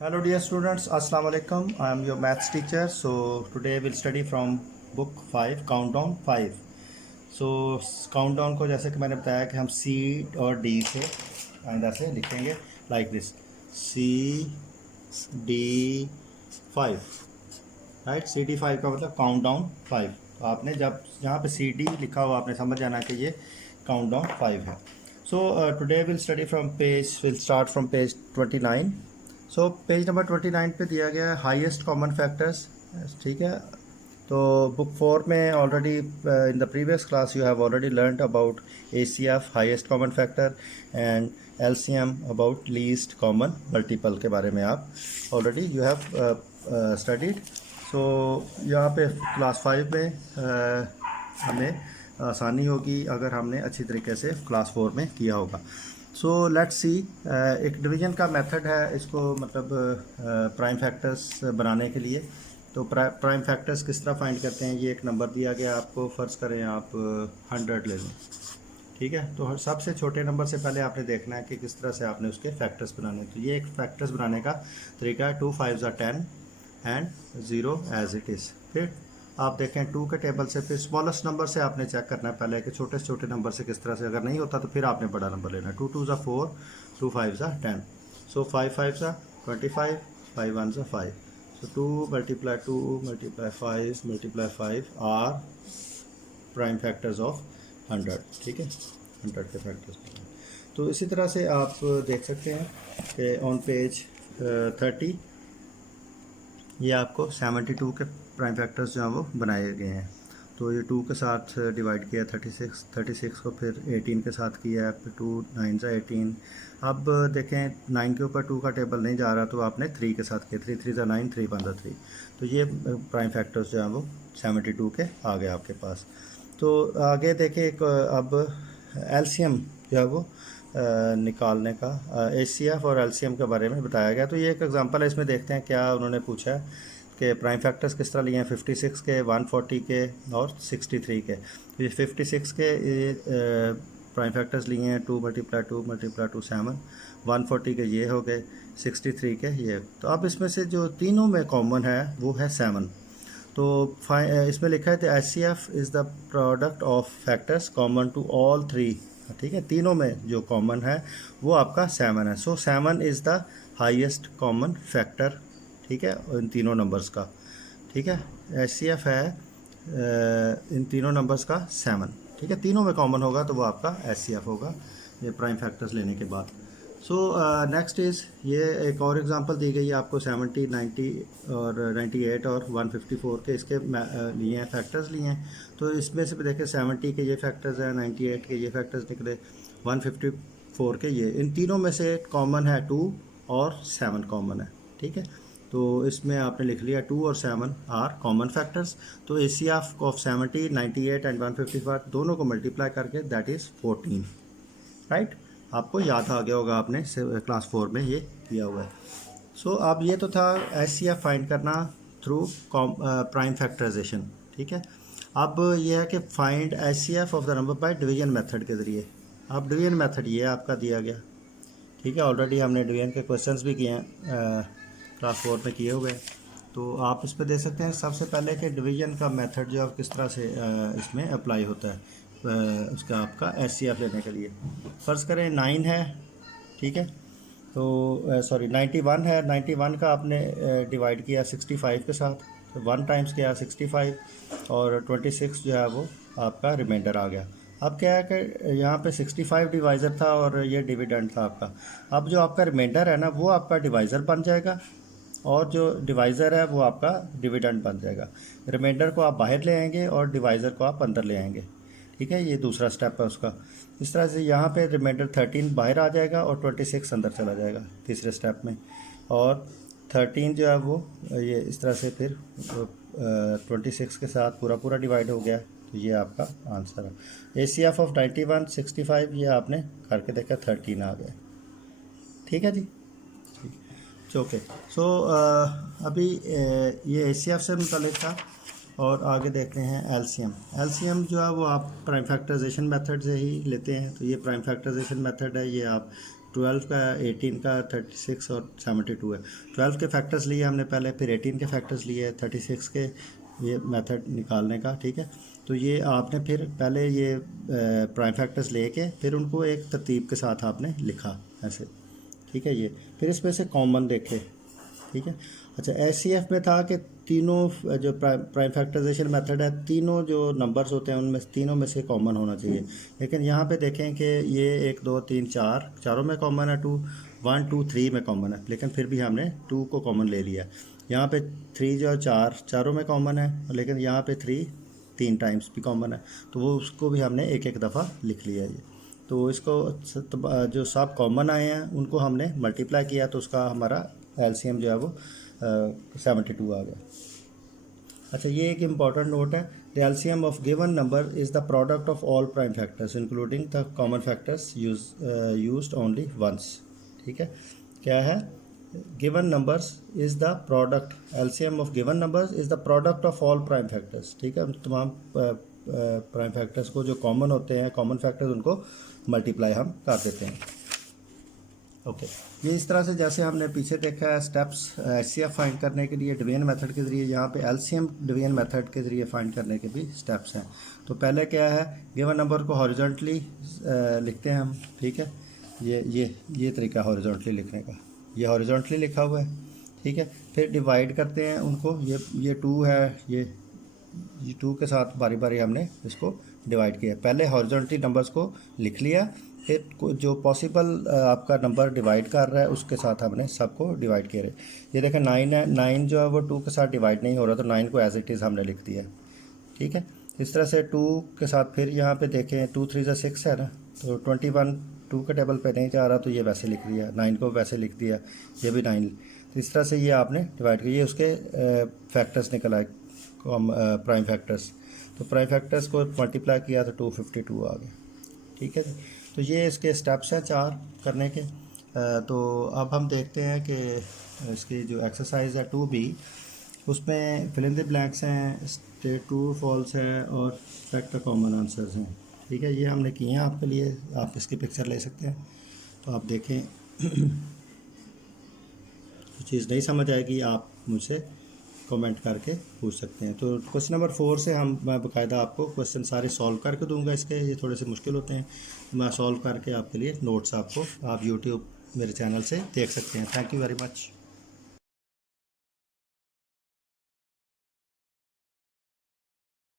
Hello dear students, Assalamu alaikum. I am your maths teacher. So today we'll study from book 5 countdown 5. So countdown को जैसे कि मैंने बताया कि हम C और D से अंदर से लिखेंगे like this CD5 right. CD5 का मतलब काउंटडाउन 5। तो आपने जब यहाँ पे CD लिखा हुआ आपने समझ जाना कि ये काउंटडाउन 5 है। So today will study from page will start from page 29। So page number 29 पे दिया गया है हाईएस्ट कॉमन फैक्टर्स। ठीक है, तो बुक 4 में already in the previous class you have already learned about ACF highest common factor and LCM about least common multiple के बारे में आप ऑलरेडी यू हैव स्टडीड। सो यहाँ पे क्लास 5 में हमें आसानी होगी अगर हमने अच्छी तरीके से क्लास 4 में किया होगा। सो लेट्स सी, एक डिवीजन का मेथड है इसको, मतलब प्राइम फैक्टर्स बनाने के लिए। तो प्राइम फैक्टर्स किस तरह फाइंड करते हैं, ये एक नंबर दिया गया आपको, फ़र्ज़ करें आप 100 ले लें। ठीक है, तो सबसे छोटे नंबर से पहले आपने देखना है कि किस तरह से आपने उसके फैक्टर्स बनाने। तो ये एक फैक्टर्स बनाने का तरीका है, 2 5 10 एंड 0 एज इट इज़। फिर आप देखें 2 के टेबल से फिर स्मॉलेस्ट नंबर से आपने चेक करना है पहले कि छोटे से छोटे नंबर से किस तरह से, अगर नहीं होता तो फिर आपने बड़ा नंबर लेना है। 2 2 4, 2 5 10। So 5 5 25, 5 1 5। So 2 multiply 2 multiply 5 multiply 5 are prime factors of 100। ठीक है, 100 के फैक्टर्स। तो इसी तरह से आप देख सकते हैं कि ऑन पेज 30 ये आपको 72 के प्राइम फैक्टर्स जो हैं वो बनाए गए हैं। तो ये 2 के साथ डिवाइड किया 36 को फिर 18 के साथ किया, फिर 2 9 ज़ा 18। अब देखें 9 के ऊपर 2 का टेबल नहीं जा रहा तो आपने 3 के साथ किया, 3 3 ज़ा 9, 3 1 ज़ा 3। तो ये प्राइम फैक्टर्स जो हैं वो 72 के आ गए आपके पास। तो आगे देखें एक अब LCM जो है वो निकालने का ACF और LCM के बारे में बताया गया। तो ये एक एग्जांपल है, इसमें देखते हैं क्या उन्होंने पूछा है कि प्राइम फैक्टर्स किस तरह लिए हैं, 56 के, 140 के और 63 के। तो ये 56 के प्राइम फैक्टर्स लिए हैं, 2 मल्टीप्लाई 2 मल्टीप्लाई 2 7, 140 के ये हो गए, 63 के ये। तो अब इसमें से जो तीनों में कॉमन है वो है 7। तो इसमें लिखा है the HCF is the product of factors common to all 3। ठीक है, तीनों में जो कॉमन है वो आपका 7 है। सो 7 is the highest common factor. ठीक है, इन तीनों नंबर्स का। ठीक है, HCF है इन तीनों नंबर्स का 7। ठीक है, तीनों में कॉमन होगा तो वो आपका HCF होगा ये प्राइम फैक्टर्स लेने के बाद। सो नेक्स्ट इज़ ये एक और एग्जांपल दी गई है आपको, 70 90 और 98 और 154 के इसके लिए हैं, फैक्टर्स लिए हैं। तो इसमें से भी देखें 70 के ये फैक्टर्स हैं, 98 के ये फैक्टर्स निकले, 154 के ये। इन तीनों में से कॉमन है 2 और 7 कॉमन है। ठीक है, तो इसमें आपने लिख लिया 2 और 7 आर कॉमन फैक्टर्स। तो ACF ऑफ 70 98 एंड 155 दोनों को मल्टीप्लाई करके दैट इज़ 14। राइट, आपको याद आ गया होगा, आपने क्लास 4 में ये किया हुआ है। सो अब ये तो था HCF फाइंड करना थ्रू प्राइम फैक्टराइजेशन। ठीक है, अब ये है कि find HCF of the number by division method के ज़रिए। अब डिवीजन मेथड ये आपका दिया गया। ठीक है, ऑलरेडी हमने डिवीजन के क्वेश्चंस भी किए हैं, क्लास 4 में किए हुए हैं। तो आप इस पर देख सकते हैं सबसे पहले कि डिवीजन का मेथड जो है किस तरह से इसमें अप्लाई होता है उसका आपका HCF लेने के लिए। फ़र्ज़ करें 9 है। ठीक है, तो सॉरी 91 है, 91 का आपने डिवाइड किया 65 के साथ, तो 1 टाइम्स किया 65 और 26 जो है वो आपका रिमाइंडर आ गया। अब क्या है कि यहाँ पे 65 डिवाइज़र था और ये डिविडेंड था आपका। अब जो आपका रिमाइंडर है ना वो आपका डिवाइज़र बन जाएगा और जो डिवाइज़र है वो आपका डिविडेंड बन जाएगा। रिमाइंडर को आप बाहर ले आएंगे और डिवाइज़र को आप अंदर ले आएंगे। ठीक है, ये दूसरा स्टेप है उसका। इस तरह से यहाँ पे रिमाइंडर 13 बाहर आ जाएगा और 26 अंदर चला जाएगा तीसरे स्टेप में, और 13 जो है वो ये इस तरह से फिर 26 के साथ पूरा पूरा डिवाइड हो गया। तो ये आपका आंसर है। ACF ऑफ 91 65 ये आपने करके देखा 13 आ गया। ठीक है जी, ओके। सो अभी ये ACF से मुतालिक था और आगे देखते हैं LCM जो है वो आप प्राइम फैक्टराइजेशन मेथड से ही लेते हैं। तो ये प्राइम फैक्टराइजेशन मेथड है, ये आप 12 का, 18 का, 36 और 72 है। 12 के फैक्टर्स लिए हमने पहले, फिर 18 के फैक्टर्स लिए, 36 के ये मेथड निकालने का, ठीक है। तो ये आपने फिर पहले ये प्राइम फैक्टर्स लेके फिर उनको एक तरतीब के साथ आपने लिखा ऐसे, ठीक है। ये फिर इसमें से कॉमन देखे, ठीक है। अच्छा, एचसीएफ में था कि तीनों जो प्राइम फैक्टराइजेशन मेथड है, तीनों जो नंबर्स होते हैं उनमें तीनों में से कॉमन होना चाहिए। लेकिन यहाँ पे देखें कि ये 1 2 3 4 चारों में कॉमन है, 2 1 2 3 में कॉमन है, लेकिन फिर भी हमने 2 को कॉमन ले लिया। यहाँ पे 3 जो 4 चारों में कॉमन है, लेकिन यहाँ पे 3 3 टाइम्स भी कॉमन है, तो वो उसको भी हमने एक एक दफ़ा लिख लिया ये। तो इसको जो सब कॉमन आए हैं उनको हमने मल्टीप्लाई किया, तो उसका हमारा एलसीएम जो है वो 72 आ गया। अच्छा, ये एक इम्पॉर्टेंट नोट है, the LCM of given number is the product of all prime factors including the common factors used only once, ठीक है। क्या है, given numbers is the product, LCM of given numbers is the product of all prime factors, ठीक है। तमाम prime factors को जो common होते हैं, कॉमन फैक्टर्स, उनको मल्टीप्लाई हम कर देते हैं। ओके, ये इस तरह से जैसे हमने पीछे देखा है स्टेप्स एचसीएफ फाइंड करने के लिए डिवीजन मेथड के ज़रिए, यहाँ पे एलसीएम डिवीजन मेथड के ज़रिए फाइंड करने के भी स्टेप्स हैं। तो पहले क्या है, गिवन नंबर को हॉरिजॉन्टली लिखते हैं हम, ठीक है। ये तरीका हॉरिजॉन्टली लिखने का, ये हॉरिजॉन्टली लिखा हुआ है, ठीक है। फिर डिवाइड करते हैं उनको, ये 2 है, ये 2 के साथ बारी बारी हमने इसको डिवाइड किया। पहले हॉरिजॉन्टली नंबर्स को लिख लिया, फिर जो पॉसिबल आपका नंबर डिवाइड कर रहा है उसके साथ हमने सबको डिवाइड किया। ये देखें 9 है, 9 जो है वो 2 के साथ डिवाइड नहीं हो रहा, तो 9 को एज इट इज़ हमने लिख दिया, ठीक है। इस तरह से 2 के साथ फिर यहाँ पे देखें 2 3 6 है ना, तो 21 2 के टेबल पे नहीं जा रहा, तो ये वैसे लिख दिया, 9 को वैसे लिख दिया, ये भी 9। तो इस तरह से ये आपने डिवाइड किया, ये उसके फैक्टर्स निकल आए, प्राइम फैक्टर्स। तो प्राइम फैक्टर्स को मल्टीप्लाई किया तो 252 आ गया, ठीक है। तो ये इसके स्टेप्स हैं 4 करने के। तो अब हम देखते हैं कि इसकी जो एक्सरसाइज है 2B, उसमें फिल इन द ब्लैंक्स हैं, स्टेट ट्रू फॉल्स है और सेलेक्ट द कॉमन आंसर्स हैं, ठीक है। ये हमने किए हैं आपके लिए, आप इसकी पिक्चर ले सकते हैं। तो आप देखें, चीज़ नहीं समझ आएगी आप मुझसे कमेंट करके पूछ सकते हैं। तो क्वेश्चन नंबर 4 से मैं बाकायदा आपको क्वेश्चन सारे सॉल्व करके दूंगा इसके, ये थोड़े से मुश्किल होते हैं, मैं सॉल्व करके आपके लिए नोट्स आपको आप यूट्यूब मेरे चैनल से देख सकते हैं। Thank you very much.